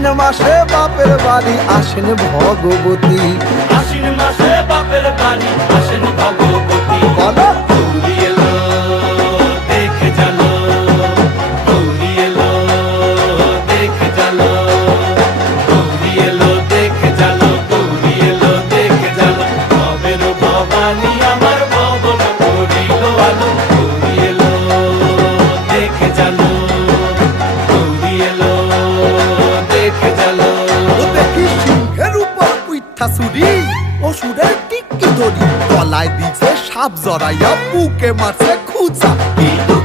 আশ্বিন মাসে বাপের বাড়ি আসেন ভগবতী। আশ্বিন মাসে বাপের বাড়ি আসেন ভগবতী। বলো গৌরী এলো দেখে জানো, গৌরী এলো দেখে জানো, গৌরী এলো দেখে জানো, গৌরী এলো দেখে জানো। ভবের ভবানী আমার ভবন করিল আলো। গৌরী এলো দেখে জানো, গৌরী এলো দেখে জানো। ও দেখি সিংহের উপর উইঠা চুরি, অসুরের টিকি ধরি গলায় দিছে সাপ জড়াইয়া বুকে মারছে খুঁচা। কিন্তু